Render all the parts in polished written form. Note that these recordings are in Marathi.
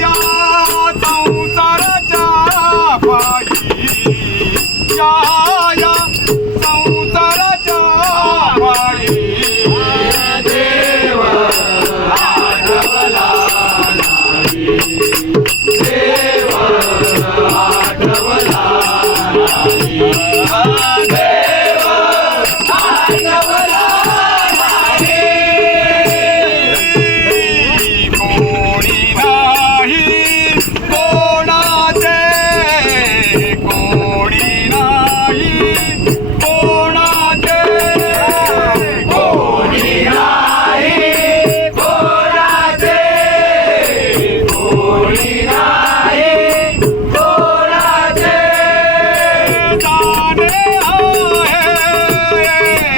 या संसाराच्या पायी या संसाराच्या पायी देव आठवला नाही, देव आठवला नाही, देव आठवला नाही. कोणी नाही कोणाचे, कोणी नाही कोणाचे, कोणी नाही कोणाचे, कोणी नाही कोणाचे. जाणे आहे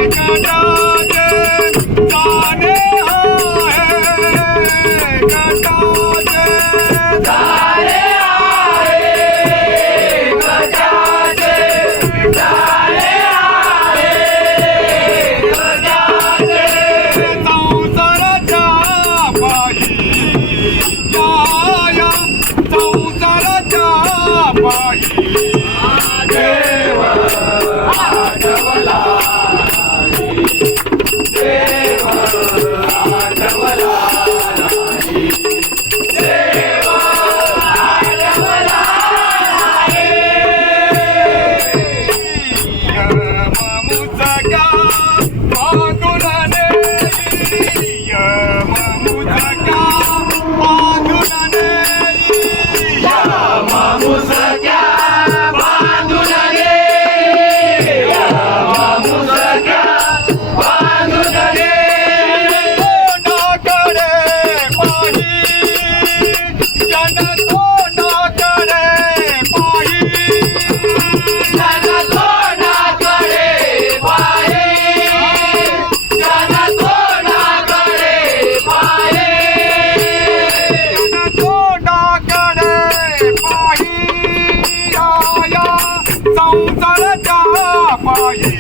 गजाचे, जाणे आहे गजाचे, जाणे आहे गजाचे, जाणे आहे गजाचे. संसाराच्या पायी या संसाराच्या पायी देव आठवला नाही, देव आठवला नाही, देव आठवला नाही. मुझका पांडुरने मुझका पांडुरने मुसक्या बांधून रे, मुसक्या बांधून रे. तोंडाकडे पाही जन तोंडाकडे पाही जन तोंडाकडे पाहे, जन तोंडाकडे पाहे. जन तोंडाकडे पाही या संसाराच्या पायी